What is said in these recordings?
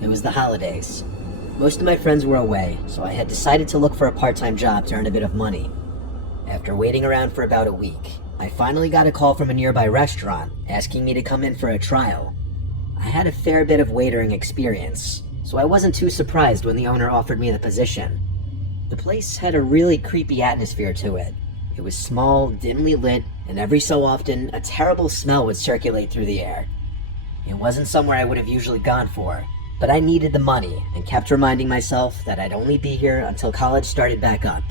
It was the holidays. Most of my friends were away, so I had decided to look for a part-time job to earn a bit of money. After waiting around for about a week, I finally got a call from a nearby restaurant asking me to come in for a trial. I had a fair bit of waitering experience, so I wasn't too surprised when the owner offered me the position. The place had a really creepy atmosphere to it. It was small, dimly lit, and every so often, a terrible smell would circulate through the air. It wasn't somewhere I would have usually gone for, but I needed the money and kept reminding myself that I'd only be here until college started back up.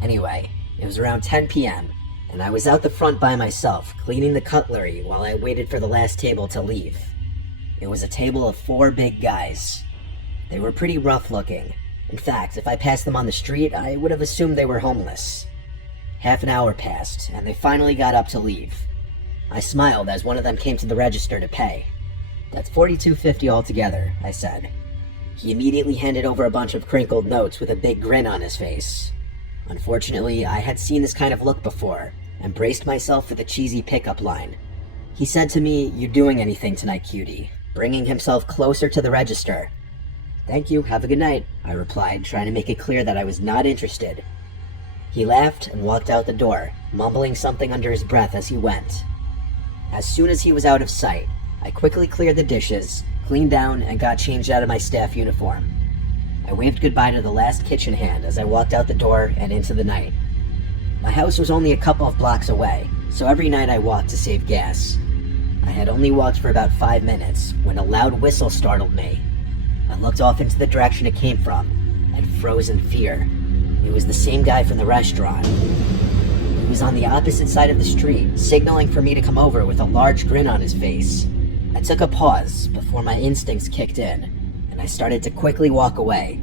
Anyway, it was around 10 p.m., and I was out the front by myself, cleaning the cutlery while I waited for the last table to leave. It was a table of 4 big guys. They were pretty rough looking. In fact, if I passed them on the street, I would have assumed they were homeless. Half an hour passed, and they finally got up to leave. I smiled as one of them came to the register to pay. "That's $42.50 altogether," I said. He immediately handed over a bunch of crinkled notes with a big grin on his face. Unfortunately, I had seen this kind of look before, and braced myself for the cheesy pickup line. He said to me, "You doing anything tonight, cutie?" bringing himself closer to the register. "Thank you, have a good night," I replied, trying to make it clear that I was not interested. He laughed and walked out the door, mumbling something under his breath as he went. As soon as he was out of sight, I quickly cleared the dishes, cleaned down, and got changed out of my staff uniform. I waved goodbye to the last kitchen hand as I walked out the door and into the night. My house was only a couple of blocks away, so every night I walked to save gas. I had only walked for about 5 minutes when a loud whistle startled me. I looked off into the direction it came from and froze in fear. It was the same guy from the restaurant. He was on the opposite side of the street, signaling for me to come over with a large grin on his face. I took a pause before my instincts kicked in, and I started to quickly walk away.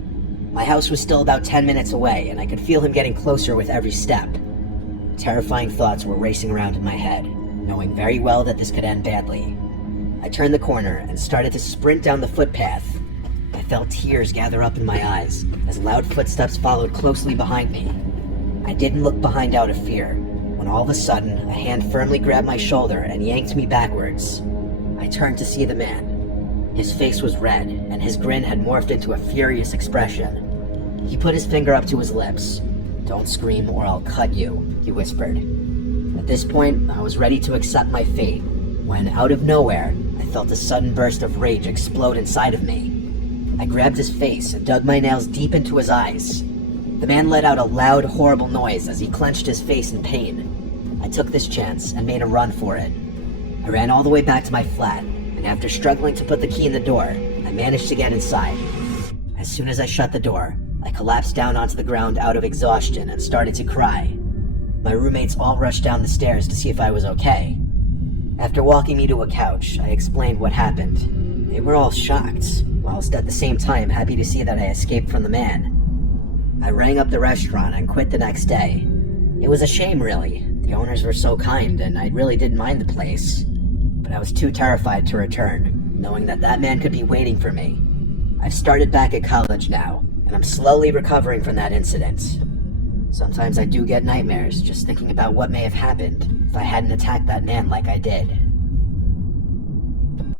My house was still about 10 minutes away, and I could feel him getting closer with every step. Terrifying thoughts were racing around in my head, knowing very well that this could end badly. I turned the corner and started to sprint down the footpath. I felt tears gather up in my eyes as loud footsteps followed closely behind me. I didn't look behind out of fear, when all of a sudden, a hand firmly grabbed my shoulder and yanked me backwards. I turned to see the man. His face was red, and his grin had morphed into a furious expression. He put his finger up to his lips. "Don't scream or I'll cut you," he whispered. At this point, I was ready to accept my fate, when out of nowhere, I felt a sudden burst of rage explode inside of me. I grabbed his face and dug my nails deep into his eyes. The man let out a loud, horrible noise as he clenched his face in pain. I took this chance and made a run for it. I ran all the way back to my flat, and after struggling to put the key in the door, I managed to get inside. As soon as I shut the door, I collapsed down onto the ground out of exhaustion and started to cry. My roommates all rushed down the stairs to see if I was okay. After walking me to a couch, I explained what happened. They were all shocked, whilst at the same time happy to see that I escaped from the man. I rang up the restaurant and quit the next day. It was a shame, really. The owners were so kind, and I really didn't mind the place. But I was too terrified to return, knowing that that man could be waiting for me. I've started back at college now, and I'm slowly recovering from that incident. Sometimes I do get nightmares just thinking about what may have happened if I hadn't attacked that man like I did.